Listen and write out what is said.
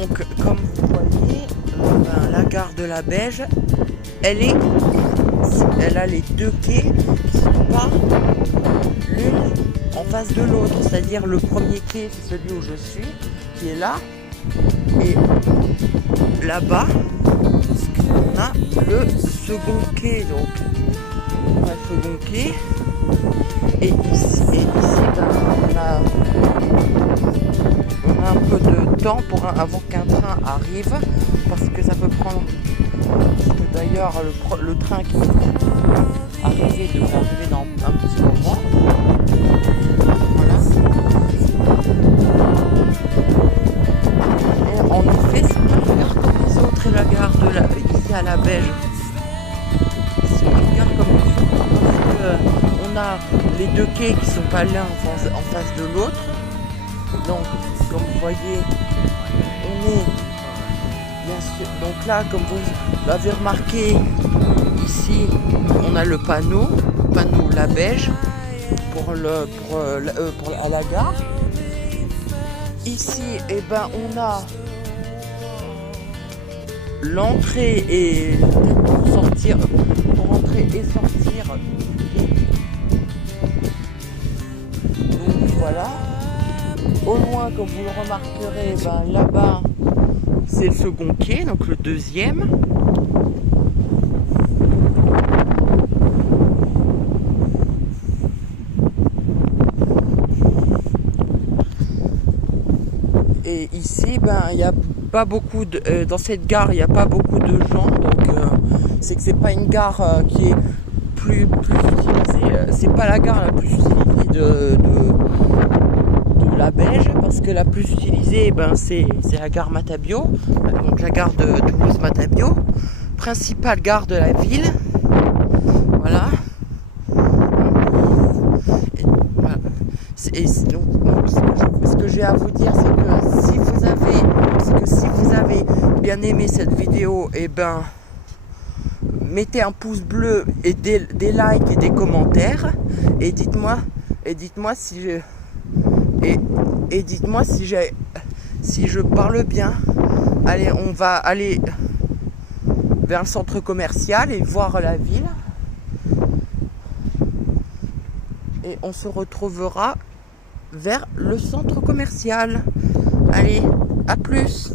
Donc, comme vous voyez, la gare de la Beige, elle a les deux quais qui ne sont pas l'une en face de l'autre. C'est-à-dire le premier quai, c'est celui où je suis, qui est là. Et là-bas, on a le second quai. Donc, on a le second quai. Et ici on a un peu de temps avant qu'un train arrive, parce que ça peut prendre. D'ailleurs, le train qui devrait arriver dans un petit moment. Voilà. Et en effet, c'est pas une gare comme les autres, et la gare ici à la Beige. C'est pas une gare comme les autres, parce qu'on a les deux quais qui sont pas l'un en face de l'autre. Donc, comme vous voyez, on est bien sûr. Donc là, comme vous l'avez remarqué, ici, on a le panneau La Beige à la gare. Ici, on a l'entrée et pour entrer et sortir. Donc voilà. Au loin, comme vous le remarquerez, là-bas, c'est le second quai, donc le deuxième. Et ici, il n'y a pas beaucoup dans cette gare, il n'y a pas beaucoup de gens, donc c'est que c'est pas une gare qui est plus utilisée. C'est pas la gare la plus utilisée de la Beige, parce que la plus utilisée, c'est la gare Matabio, donc la gare de Toulouse-Matabio, principale gare de la ville. Voilà. Et donc, ce que j'ai à vous dire, c'est que si vous avez bien aimé cette vidéo, mettez un pouce bleu et des likes et des commentaires, et dites-moi si je parle bien. Allez, on va aller vers le centre commercial et voir la ville. Et on se retrouvera vers le centre commercial. Allez, à plus!